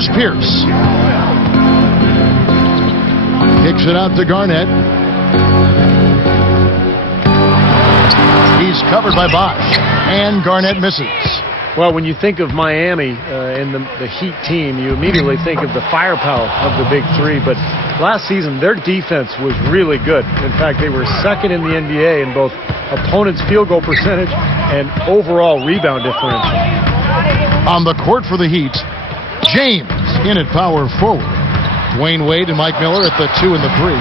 Here's Pierce. Kicks it out to Garnett. He's covered by Bosch, and Garnett misses. Well, when you think of Miami and the Heat team, you immediately think of the firepower of the big three. But last season, their defense was really good. In fact, they were second in the NBA in both opponents' field goal percentage and overall rebound differential. On the court for the Heat, James in at power forward. Dwayne Wade and Mike Miller at the 2 and the 3.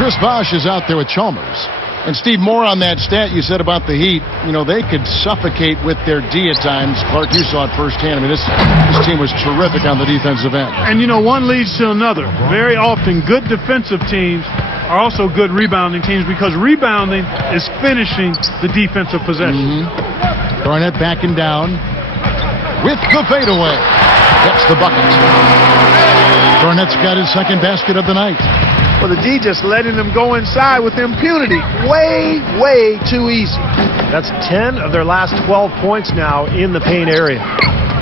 Chris Bosh is out there with Chalmers. And Steve, more on that stat you said about the Heat. You know, they could suffocate with their D at times. Clark, you saw it firsthand. I mean, this team was terrific on the defensive end. And, you know, one leads to another. Very often, good defensive teams are also good rebounding teams because rebounding is finishing the defensive possession. Garnett backing down with the fadeaway. Gets the bucket. Garnett's got his second basket of the night. Well, the D just letting them go inside with impunity. Way, way too easy. That's 10 of their last 12 points now in the paint area.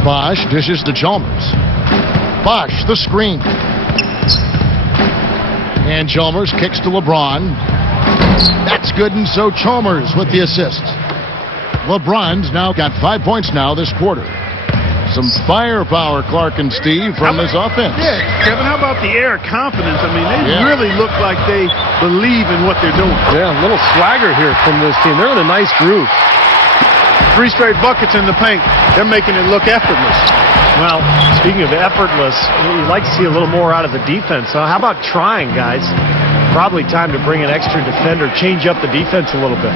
Bosch dishes to Chalmers. Bosch, the screen. And Chalmers kicks to LeBron. That's good, and so Chalmers with the assist. LeBron's now got 5 points now this quarter. Some firepower, Clark and Steve, from this offense. Yeah, Kevin, how about the air of confidence? I mean, they really look like they believe in what they're doing. Yeah, a little swagger here from this team. They're in a nice groove. 3 straight buckets in the paint. They're making it look effortless. Well, speaking of effortless, you'd like to see a little more out of the defense. So how about trying, guys? Probably time to bring an extra defender, change up the defense a little bit.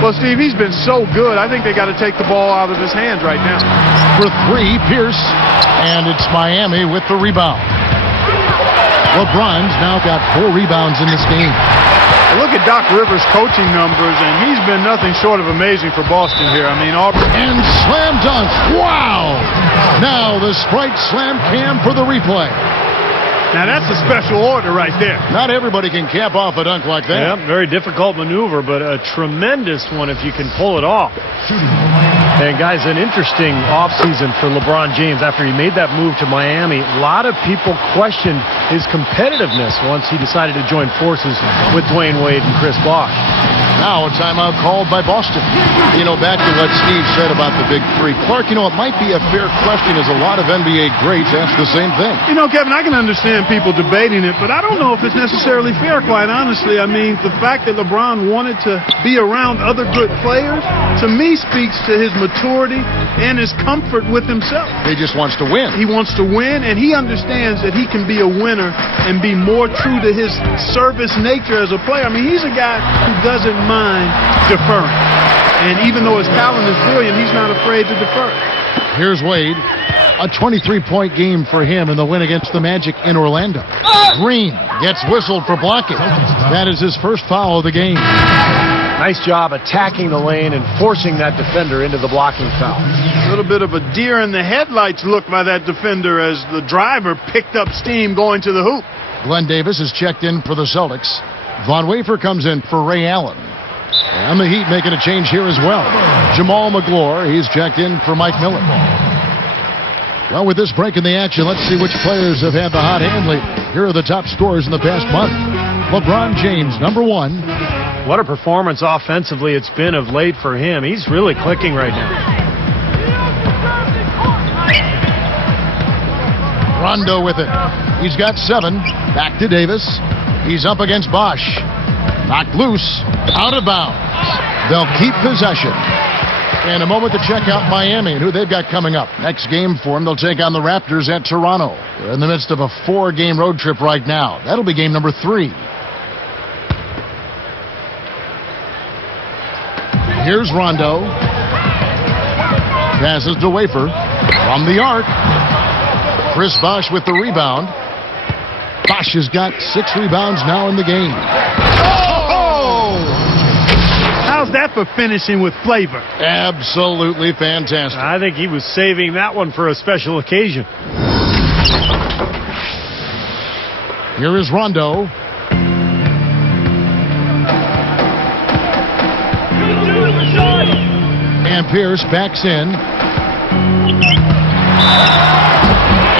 Well, Steve, he's been so good. I think they got to take the ball out of his hands right now. For 3, Pierce, and it's Miami with the rebound. LeBron's now got 4 rebounds in this game. Look at Doc Rivers' coaching numbers, and he's been nothing short of amazing for Boston here. I mean, and slam dunk. Wow! Now the Sprite Slam Cam for the replay. Now that's a special order right there. Not everybody can cap off a dunk like that. Yeah, very difficult maneuver, but a tremendous one if you can pull it off. And guys, an interesting offseason for LeBron James after he made that move to Miami. A lot of people questioned his competitiveness once he decided to join forces with Dwayne Wade and Chris Bosh. Now a timeout called by Boston. You know, back to what Steve said about the big three. Clark, you know, it might be a fair question as a lot of NBA greats ask the same thing. You know, Kevin, I can understand people debating it, but I don't know if it's necessarily fair, quite honestly. I mean, the fact that LeBron wanted to be around other good players, to me, speaks to his maturity and his comfort with himself. He just wants to win. He wants to win, and he understands that he can be a winner and be more true to his service nature as a player. I mean, he's a guy who doesn't mind deferring. And even though his talent is brilliant, he's not afraid to defer. Here's Wade. A 23-point game for him in the win against the Magic in Orlando. Green gets whistled for blocking. That is his first foul of the game. Nice job attacking the lane and forcing that defender into the blocking foul. A little bit of a deer in the headlights look by that defender as the driver picked up steam going to the hoop. Glenn Davis is checked in for the Celtics. Von Wafer comes in for Ray Allen. And the Heat making a change here as well. Jamal McGlure, he's checked in for Mike Miller. Well, with this break in the action, let's see which players have had the hot hand lately. Here are the top scorers in the past month. LeBron James, number 1. What a performance offensively it's been of late for him. He's really clicking right now. Rondo with it. He's got 7. Back to Davis. He's up against Bosch. Knocked loose. Out of bounds. They'll keep possession. And a moment to check out Miami and who they've got coming up. Next game for them, they'll take on the Raptors at Toronto. They're in the midst of a 4-game road trip right now. That'll be game number 3. Here's Rondo. Passes to Wafer. From the arc. Chris Bosh with the rebound. Bosh has got 6 rebounds now in the game. How's that for finishing with flavor? Absolutely fantastic. I think he was saving that one for a special occasion. Here is Rondo. And Pierce backs in.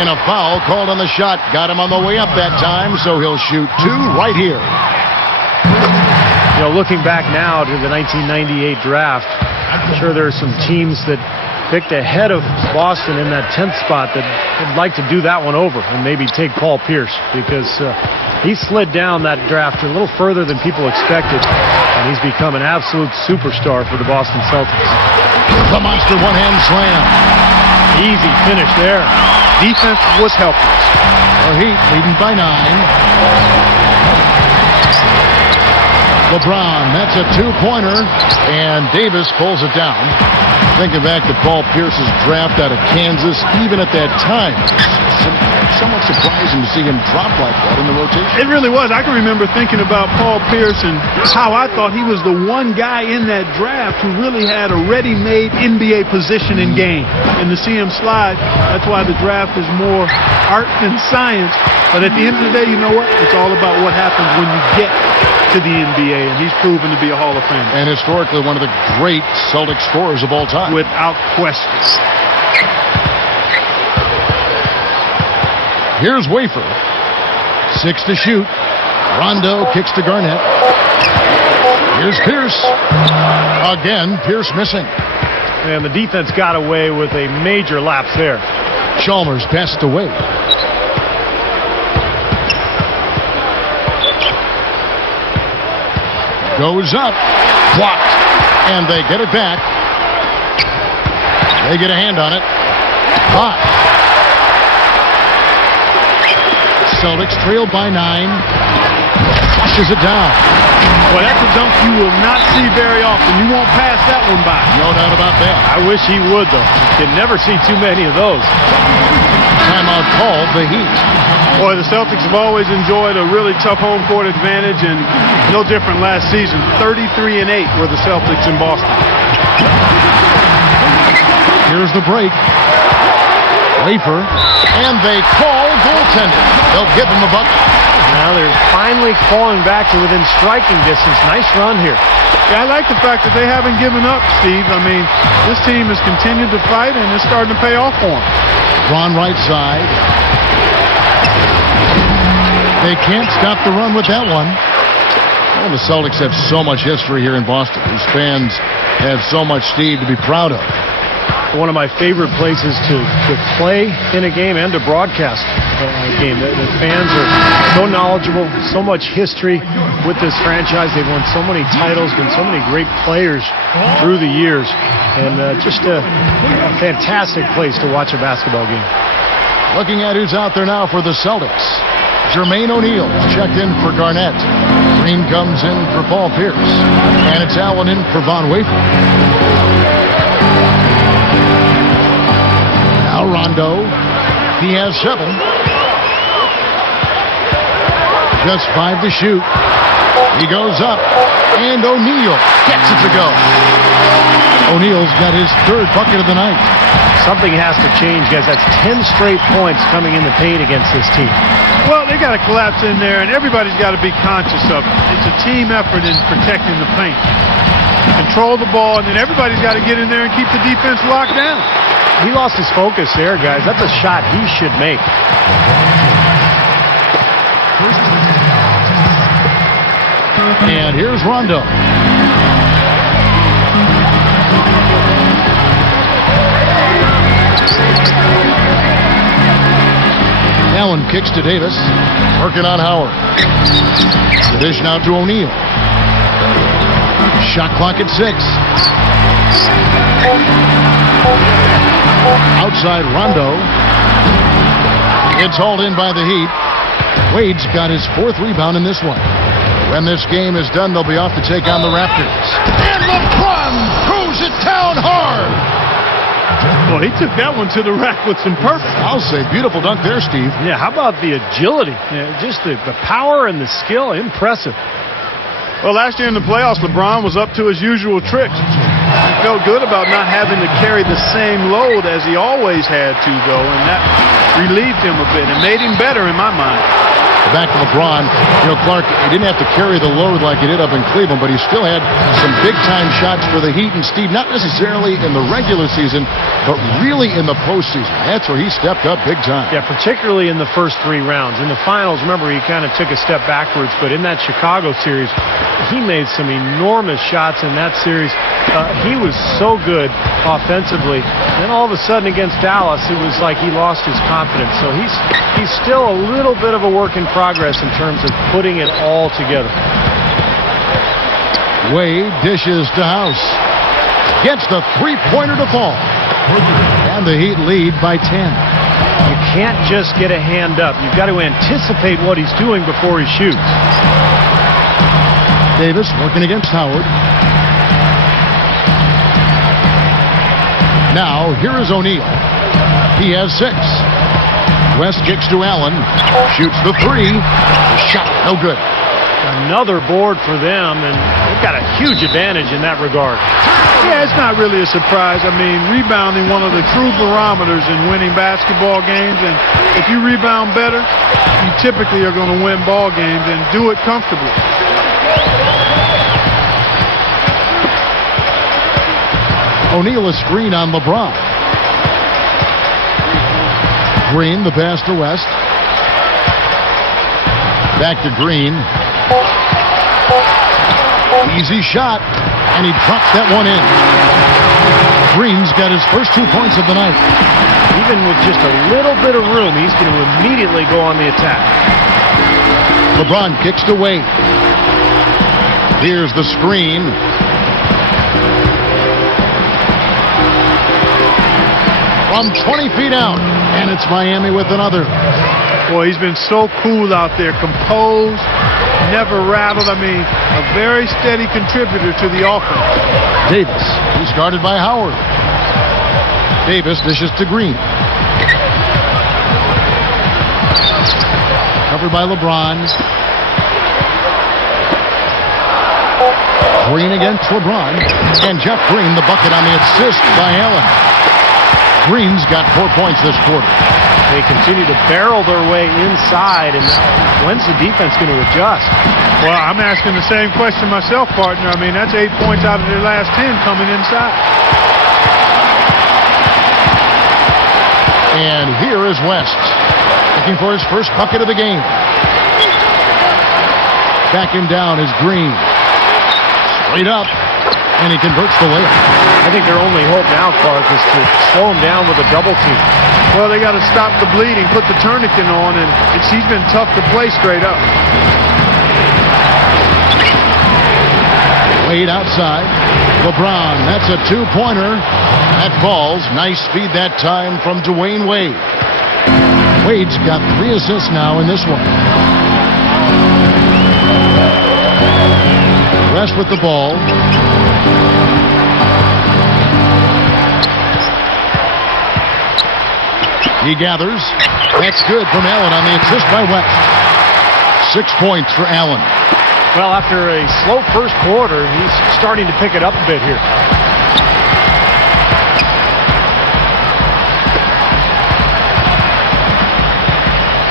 And a foul called on the shot. Got him on the way up that time, so he'll shoot 2 right here. You know, looking back now to the 1998 draft, I'm sure there are some teams that picked ahead of Boston in that 10th spot that would like to do that one over and maybe take Paul Pierce, because he slid down that draft a little further than people expected, and he's become an absolute superstar for the Boston Celtics. The monster one-hand slam. Easy finish there. Defense was helpless. The Heat leading by 9. LeBron, that's a 2-pointer, and Davis pulls it down. Thinking back to Paul Pierce's draft out of Kansas, even at that time, somewhat surprising to see him drop like that in the rotation. It really was. I can remember thinking about Paul Pierce and how I thought he was the one guy in that draft who really had a ready-made NBA position in game. And to see him slide, that's why the draft is more art than science. But at the end of the day, you know what? It's all about what happens when you get to the NBA, and he's proven to be a Hall of Famer. And historically one of the great Celtic scorers of all time. Without question. Here's Wafer. 6 to shoot. Rondo kicks to Garnett. Here's Pierce. Again, Pierce missing. And the defense got away with a major lapse there. Chalmers passed away. Goes up. Blocked. And they get it back. They get a hand on it. Caught. Celtics trailed by 9. Flushes it down. Well, that's a dunk you will not see very often. You won't pass that one by. No doubt about that. I wish he would, though. You can never see too many of those. Timeout called the Heat. Boy, the Celtics have always enjoyed a really tough home court advantage, and no different last season. 33-8 were the Celtics in Boston. Here's the break. Wafer, and they call goaltending. They'll give him a bucket. Now they're finally falling back to within striking distance. Nice run here. Yeah, I like the fact that they haven't given up, Steve. I mean, this team has continued to fight, and it's starting to pay off for them. Braun right side. They can't stop the run with that one. Well, the Celtics have so much history here in Boston. These fans have so much, Steve, to be proud of. One of my favorite places to play in a game and to broadcast a game. The fans are so knowledgeable, so much history with this franchise. They've won so many titles, been so many great players through the years, and just a fantastic place to watch a basketball game. Looking at who's out there now for the Celtics. Jermaine O'Neal checked in for Garnett. Green comes in for Paul Pierce. And it's Allen in for Von Wafer. Now Rondo. He has 7. Just 5 to shoot. He goes up. And O'Neal gets it to go. O'Neal's got his 3rd bucket of the night. Something has to change, guys. That's 10 straight points coming in the paint against this team. Well, they got to collapse in there, and everybody's got to be conscious of it. It's a team effort in protecting the paint. Control the ball, and then everybody's got to get in there and keep the defense locked down. He lost his focus there, guys. That's a shot he should make. And here's Rondo. Allen kicks to Davis. Working on Howard. The dish now to O'Neal. Shot clock at 6. Outside Rondo. It's hauled in by the Heat. Wade's got his 4th rebound in this one. When this game is done, they'll be off to take on the Raptors. And LeBron throws it down hard. Well, he took that one to the rack with some purpose. I'll say, beautiful dunk there, Steve. Yeah, how about the agility? Yeah, just the power and the skill, impressive. Well, last year in the playoffs, LeBron was up to his usual tricks. He felt good about not having to carry the same load as he always had to, though, and that relieved him a bit and made him better in my mind. back to LeBron. Clark, he didn't have to carry the load like he did up in Cleveland, but he still had some big-time shots for the Heat. And Steve, not necessarily in the regular season, but really in the postseason. That's where he stepped up big time. Yeah, particularly in the first 3 rounds. In the finals, remember, he kind of took a step backwards, but in that Chicago series, he made some enormous shots in that series. He was so good offensively. Then all of a sudden against Dallas, it was like he lost his confidence. So he's still a little bit of a work in progress in terms of putting it all together. Wade dishes to House. Gets the three-pointer to fall. And the Heat lead by 10. You can't just get a hand up. You've got to anticipate what he's doing before he shoots. Davis working against Howard. Now, here is O'Neal. He has 6. West kicks to Allen. Shoots the 3. The shot, no good. Another board for them, and they've got a huge advantage in that regard. Yeah, it's not really a surprise. I mean, rebounding, one of the true barometers in winning basketball games. And if you rebound better, you typically are going to win ball games and do it comfortably. O'Neal a screen on LeBron. Green, the pass to West. Back to Green. Easy shot, and he dropped that one in. Green's got his first 2 points of the night. Even with just a little bit of room, he's going to immediately go on the attack. LeBron kicks to Wade. Here's the screen. From 20 feet out, and it's Miami with another. Boy, he's been so cool out there, composed, never rattled. I mean, a very steady contributor to the offense. Davis, he's guarded by Howard. Davis dishes to Green. Covered by LeBron. Green against LeBron. And Jeff Green, the bucket on the assist by Allen. Green's got 4 points this quarter. They continue to barrel their way inside, and when's the defense going to adjust? Well, I'm asking the same question myself, partner. I mean, that's 8 points out of their last 10 coming inside. And here is West, looking for his first bucket of the game. Backing down is Green. Straight up, and he converts the layup. I think their only hope now, Clark, is to slow him down with a double team. Well, they got to stop the bleeding, put the tourniquet on, and he's been tough to play straight up. Wade outside. LeBron, that's a 2-pointer. That falls. Nice speed that time from Dwayne Wade. Wade's got 3 assists now in this one. West with the ball. He gathers. That's good from Allen on the assist by West. 6 points for Allen. Well, after a slow first quarter, he's starting to pick it up a bit here.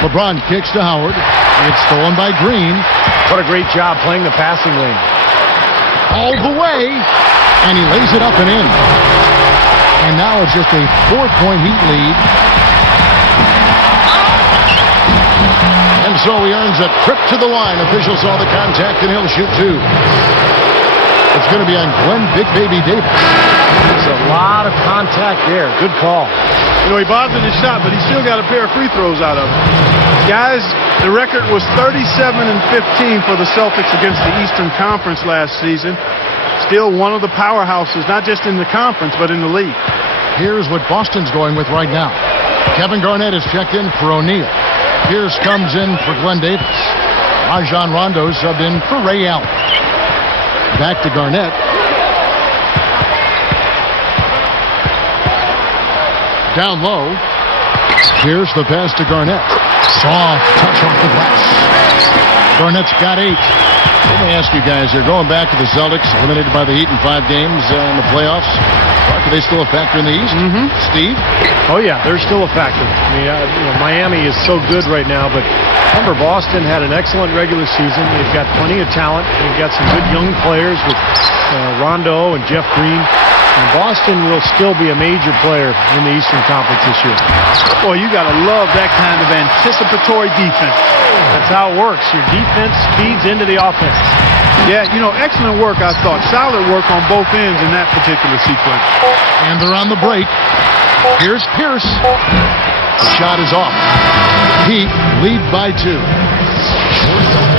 LeBron kicks to Howard. It's stolen by Green. What a great job playing the passing lane. All the way, and he lays it up and in. And now it's just a 4-point Heat lead. And so he earns a trip to the line. Officials saw the contact, and he'll shoot 2. It's going to be on Glenn Big Baby Davis. It's a lot of contact there. Good call. You know, he bothered his shot, but he still got a pair of free throws out of it. Guys, the record was 37-15 for the Celtics against the Eastern Conference last season. Still one of the powerhouses, not just in the conference, but in the league. Here's what Boston's going with right now. Kevin Garnett has checked in for O'Neal. Pierce comes in for Glenn Davis. Rajon Rondo subbed in for Ray Allen. Back to Garnett. Down low. Pierce the pass to Garnett. Soft touch off the glass. Garnett's got 8. Let me ask you guys, they're going back to the Celtics, eliminated by the Heat in 5 games in the playoffs. Are they still a factor in the East? Steve? Oh, yeah, they're still a factor. I mean, Miami is so good right now, but remember, Boston had an excellent regular season. They've got plenty of talent. They've got some good young players with Rondo and Jeff Green. And Boston will still be a major player in the Eastern Conference this year. Boy, you got to love that kind of anticipatory defense. That's how it works. Your defense feeds into the offense. Yeah, excellent work, I thought. Solid work on both ends in that particular sequence. And they're on the break. Here's Pierce. The shot is off. Heat lead by 2.